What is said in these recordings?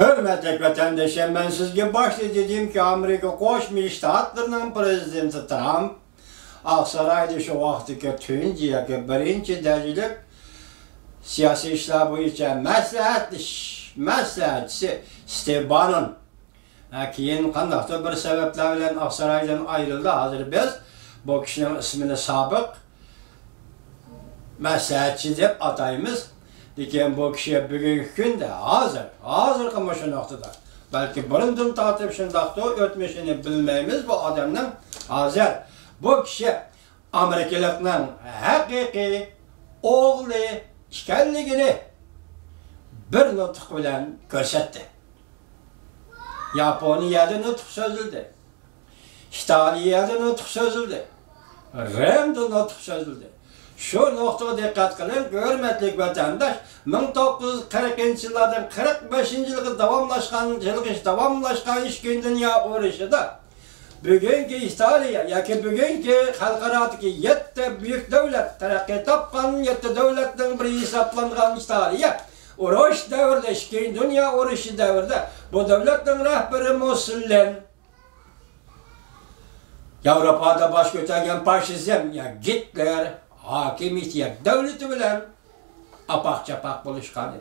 Hürmetli vatandaşım, ben sizge başta dedim ki Amerika Koşmuş Ştatlarının prezidenti Trump Aksaray'da şu vaxtki tüncüye birinci derecelik siyasi işler boyunca məsləhətçisi Steve Bannon keyin qandaqsa bir sebepler bilen Aksaray'dan ayrıldı. Hazır biz bu kişinin ismini sabık məsləhətçi deb atayımız. Lekin bu kişi bugünkü günde hazır kılmışın noktada. Belki birinden tatip şundaqda ötmüşünü bilmeyimiz bu adamın hazır. Bu kişi Amerikalıkның hakiki oğlu işgalligini bir nutuk bilen görsetti. Japoniyada nutuk sözüldü. İtalya'da nutuk sözüldü. Rem'de nutuk sözüldü. Şu noktada dikkat kılın, hürmetli vatandaş, 1940 yıllardan 45 yılı davamlaşkan İkinci Dünya Uğraşı'da bugünkü İtalya, yaki bugünkü halkaradaki 7 büyük devlet, terakki tapkan 7 devletten biri hesaplangan İtalya, uğraş devirde, İkinci Dünya Uğraşı devirde, bu devletin rehberi Mussolini, Avrupa'da baş götürgen faşizm, ya Hitler, hakimiyet devleti bilen apak çapak buluşkan.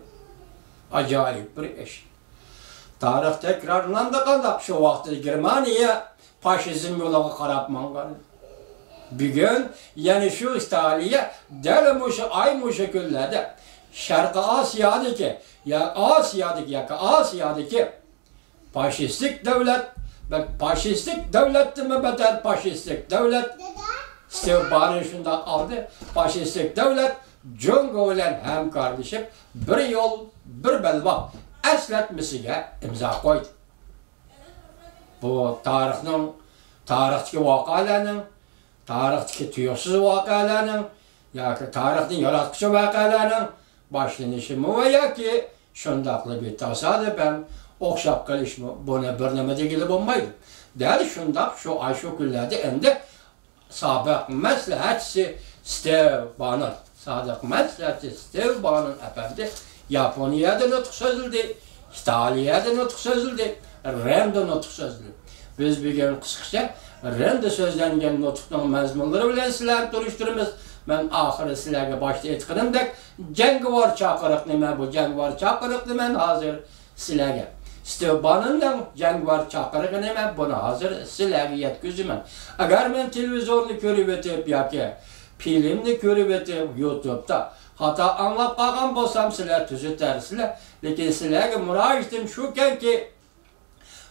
Acayip bir iş. Tarih tekrarlandı kandak şu vakti Germaniya faşizm yoluna karap mangan. Bugün yani şu İtalya delimuşu aymışı küllerde Şarkı Asya'daki Asya'daki faşistlik devlet ve faşistlik devletti mi beter faşistlik devlet Steve Bannon şundan aldı. Faşistlik devlet Jungo ile hem kardeşim bir yol, bir belva esletmesiyle imza koydu. Bu tarihteki vakalarının, tarihteki tüyoksuz vakalarının, tarihin yaratıcı vakalarının başlanışı mı veya ki şundaklı bir tasadıfen okşap kılış mı buna bir nemede gelip olmaydı. Değerli şundak şu ay şu günlerde ende sabık məsləhətçisi Steve Bannon, efendi Japonya'da nutuk sözüldü, İtalya'da nutuk sözüldü, Rem'de nutuk sözüldü. Biz bugün kısaca Rem'de sözlengen nutukның məzmunları bilen sizlerle duruşturumuz. Ben ahırı sizlerle başta etkirimdek cengivar çakırık nime bu cengivar çakırık nime hazır sizlerle. Steve Bannon'dan cengivar çakırık nime bunu hazır sizlerle yetküzümün. Eğer ben televizyonu körüp etip yaki filmni körüp etip YouTube'da hata anlap kalgan bolsam sizler tüzütersizler. Lekin sizlerle muraciatim şuken ki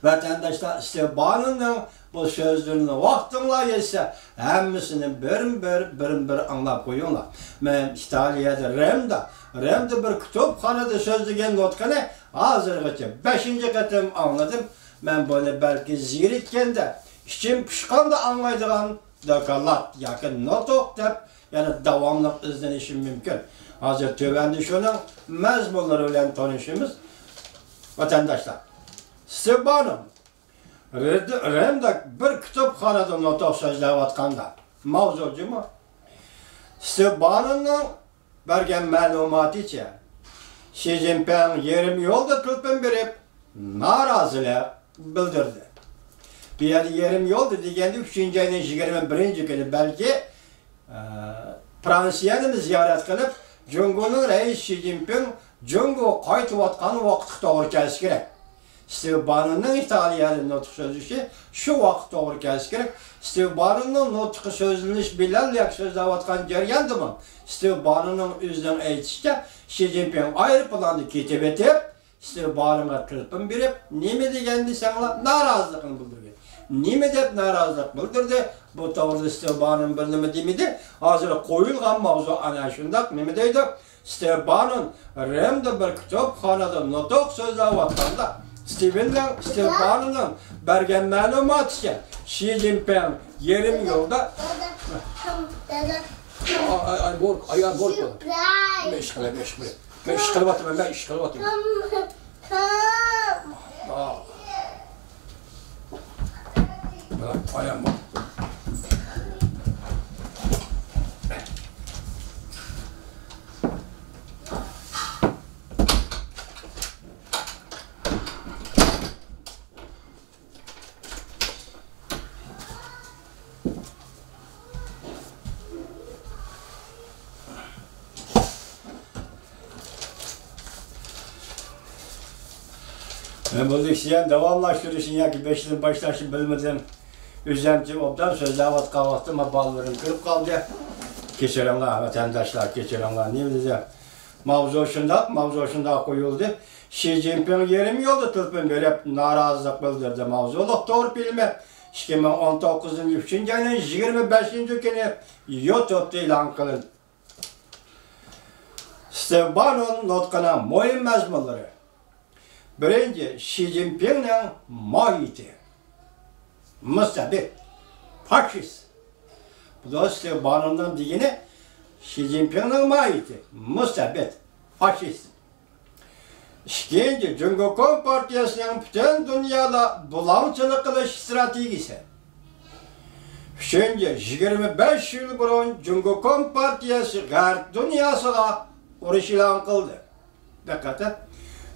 vatandaşlar Steve Bannon'dan bu sözlerini vaxtınla yetse hemmisini bir anlap koyunlar. Ben İtalya'da Rem'de bir kütüphanada sözlügen notkanı hazırgıca 5. katım anladım. Ben bunu belki ziritken de içim pişkan da anlaydığım dakalat yakın notok dep yani davamlık izlenişim mümkün. Hazır tövende şunun mezmunları ile tanışımız vatandaşlar. Steve Bannon Rem'de bir kütüphanada notok sözlevatqanda mavzucu mu? Steve Bannon'ın bergen ma'lumaticha Xi Jinping yerim yolda tulpin berip narazılar bildirdi. Bir yerim yolda degende 3. ayının 21. günü belki Fransiyani ziyaret kılıp Jungo'nun reis Xi Jinping Jungo qaytıvatqan vaqtı doğru kelsi gerek. Steve Bannon'ın İtalya'da notuk sözlüşü şu vaqt doğru kelsi gerek. Steve Bannon'ın notuk sözlüş bilalyak sözlevatqan jaryandı mı? Steve Bannon'ın özden aytışça Xi Jinping ayrıplandı ketip etip Steve Bannon'a kılıpın berip neme degendi sana narazılıkını bildirdi. Neme dep narazılık bildirdi? Bu doğruda Steve Bannon bir neme demedi. Hazır koyulgan mavzu ana şundak neme deydi? Steve Bannon Rem'de bir kütüphanada notuk sözlevatqanda Steve Bannon'ın bergen ma'lumatı Xi Jinping yerim yolda ayar bork olur. Meşgale. Meşgale batım ben işgale batım. Ayağım bak. Bu diksiyen devamlaştırışın ya ki 5 yıl başlaşın bilmedim. Üzemci obdan sözlavat kavaktım ballarım kırıp kaldı. Keçirenler, vatandaşlar keçirenler ne bileceğim. Mavzu şunda koyuldu. Xi Jinping yerim yolda tılpın verip narazılık bildirdi mavzuluk doğru bilme. 2019 yıl 3. ayının 25. günü YouTube'da ilan kılın. Steve Bannon notqına mühim məzmunları. Birinci, Xi Jinping'in mahiyeti. Müstebit, faşist. Bu da Steve Bannon'dan diyene Xi Jinping'in mahiyeti. Müstebit, faşist. İkinci, Cumhuriyet Partiyası'nın bütün dünyada bulançılık kılış stratejisi. Üçüncü, 25 yıl burun Cumhuriyet Partiyası Garp dünyasına uruş ilan kıldı. Dikkat.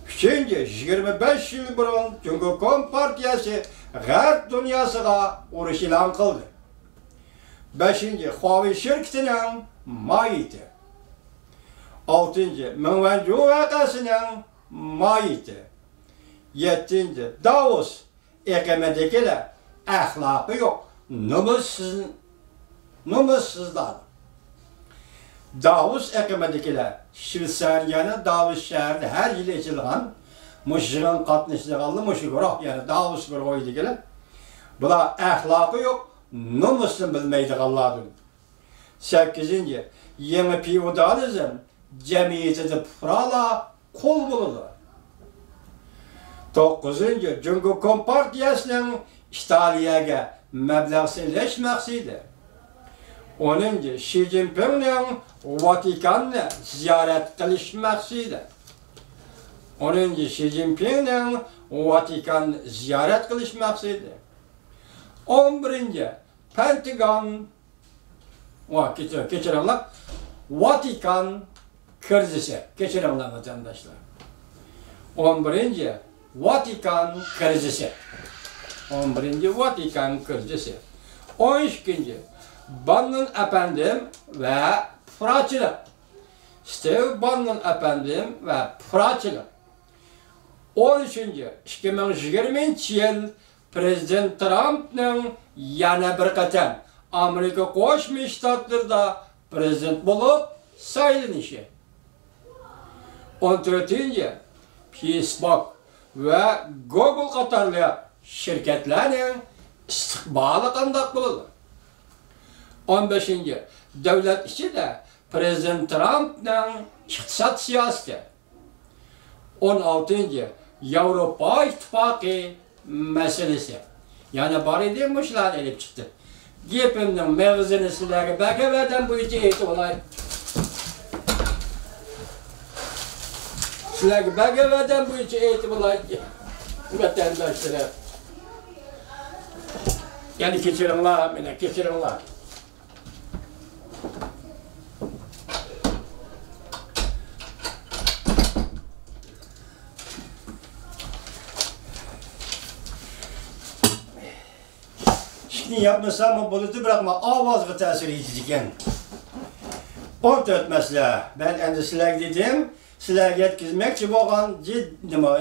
Üçüncü, 25 yıl burun Cumhuriyet Partiyası Garp dünyasına uruş ilan kıldı. Beşinci, Huawei şirketinin mahiyeti. Altıncı, Münvencu vakasının mahiyeti. Yedinci, Davos ekemedekiler ahlakı yok. Numussuzlar. Davos ekemedekiler Şvitsariyanın Davos şehirde her yıl açılgan muşiğin katnışlığı muşiği grup yani Davos grubu dikiler. Buna ahlakı yok. Numusunu bilmeydik Allah'ın. 8. Yeni feodalizm cemiyeti pırala kol bulunur. 9. Cumhuriyet Partiyası'nın İtalya'ya məbləğsizləşməksiydi. 10. Xi Jinping'in Vatikan'ı ziyaret kılışmaksıydı. 10. Xi Jinping'in Vatikan'ı ziyaret kılışmaksıydı. 11. Pentagon geçirenler Vatikan krizisi. Geçirenler vatandaşlar. 11. Vatikan krizisi. 11. Vatikan krizisi. 12. Bannon efendim ve Fıratçılık. Steve Bannon efendim ve Fıratçılık. 13. 2020 yıl Prezident Trump'ın yana bir qatam Amerika Qo'shma Shtatlarida prezident bo'lib saylanishi. 14. Facebook ve Google qatorli şirketlarning istiqboli qanday bo'ladi? 15. Davlat ichida Prezident Trump'ning iqtisod siyosati. 16. Yevropa İttifaqı meselesi. Yani bari değil mi şular elip çıktı. Gepimden mevzini sizlere beklemeden bu içi eğitim olay. Sizlere beklemeden bu içi eğitim olay. Vatandaşlara. Yani geçirinler, geçirinler. Yapmasam bulutu bırakma, avazga tesir edecekken. 14 mesele. Ben endi sizlerge dedim, sizlerge yetkizmekçi bolgan,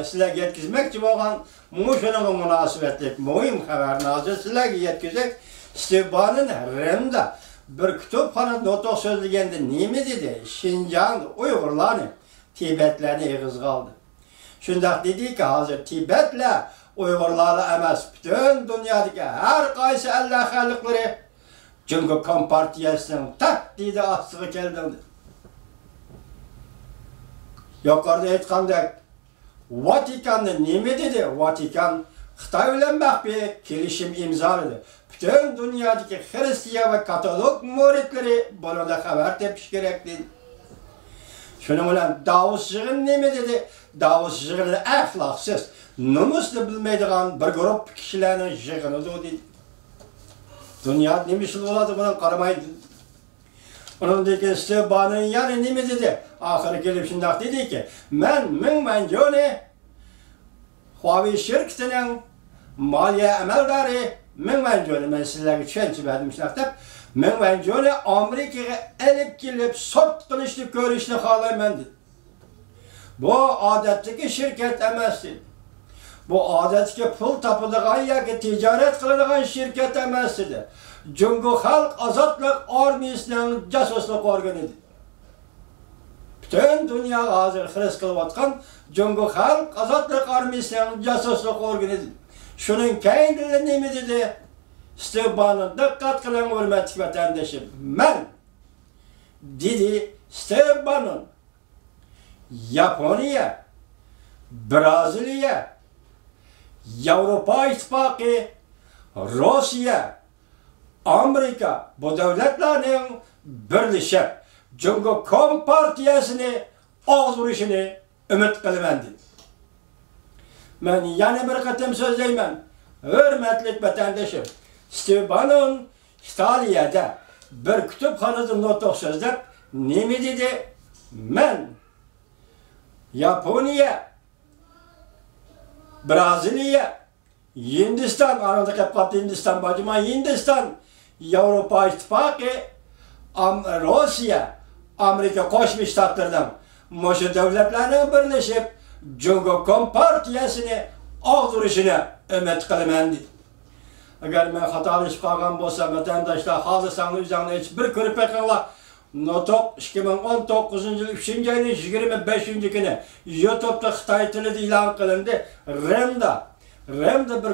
sizlerge yetkizmekçi bolgan, muşunun münasibetlik, mühim haber nazır, sizlerge yetkizek, Steve Rem'de bir kütüphane notu sözlegende nemi dedi? Şinjan Uygurlarını, Tibetlerini eğiz kaldı. Şundak dedi ki hazır Tibet'le Uygurlarla emas, bütün dünyadaki her qaysı Allah xalqları Cumhuriyet Partiyası'nın tahdidi astığı keldi. Yukarıda aytqandak Vatikan'ın nemi dedi? Vatikan Xitay bilen bir kelişim imzaladı. Bütün dünyadaki Hristiyan ve Katolik muritleri bunu da haber tepiş gerek dedi. Şunun bilen Davosçığın nemi dedi? Davosçığın ahlaksız, numuslu bilmeydiğen bir grup kişilerin jığını da dedi. Dünya nemişli oladı buna qaramaydı. Onun dedi ki Steve Bannon'ın yani nemi dedi? Ahırı gelip şundak dedi ki men joni Huawei şirketinin maliye emeldarı men joni men sizlerge çelçi verdim şundak men joni Amerika'ya elip gelip sot kılışlı görüşlü halayım dedi. Bu adetteki şirket emezdi. bu adetki pul tapıdığan yoki ticaret qiladigan şirket emas edi. Jungo Xalq Ozodlik Armiyasining jasuslik organi edi. Bütün dünya hozir xiris qilayotgan Jungo Xalq Ozodlik Armiyasining jasuslik organi edi. Shuning keyingi nima dedi? Steve Bannon, diqqat qiling hurmatli vatandoshim. Men dedi Steve Bannon Yaponiya, Braziliya, Avrupa İttifaqı, Rossiya, Amerika bu devletlerinin birleşip Jungo Kompartiyasini ağzuruşunu ümit kılımendi. Ben yana bir qatim sözleymen. Hürmetli vatandaşım. Steve Bannon İtalya'da bir kütüphanada not sözlep nemi dedi? Men Yaponiya, Braziliya, Hindistan, arada kapatı Hindistan bacıma Hindistan, Avrupa İttifaqı, Rossiya, Amerika Qo'shma Shtatlardan Moşu devletlerine birleşip Jungo Kompartiyasini ağdırışını ümit qilaman. Agar men xatolashib qolgan bo'lsam, vatandoshlar, xohlasangiz o'zingizlar hiçbir ko'rib beqinglar. Notok 2019-yil 3-oyning 25-kuni YouTube'da Xitoy tilida e'lon qilindi. Remda bir